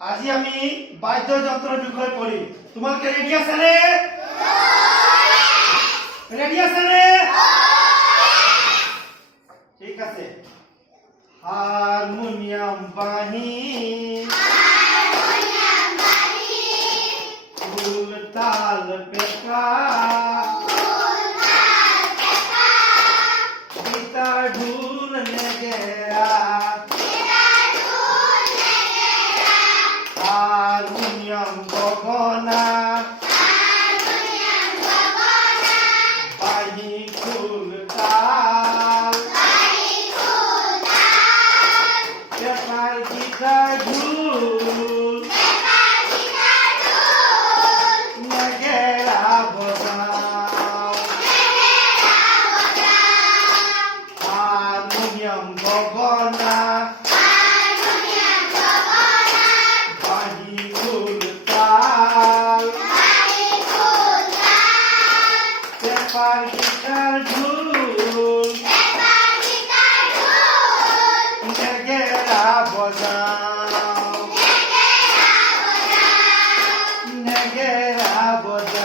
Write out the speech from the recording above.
আজি আমি বাদ্যযন্ত্র বিষয় পড়ি। তোমাকে রেডি আছে রে? রেডি আছে রে? ঠিক আছে। হারমোনিয়াম বাহি, ঢোল তাল পেঁপা, গিটার ঢোল নেগেরা, হারমোনিয়াম গগনা, বাহি ঢোল তাল, পেঁপার গিটার ঢোল নেগেরা বজাও, হারমোনিয়াম গগনা, বাহি ঢোল তাল, পেঁপার গিটার ঢোল নেগেরা বজাও, নেগেরা বজাও।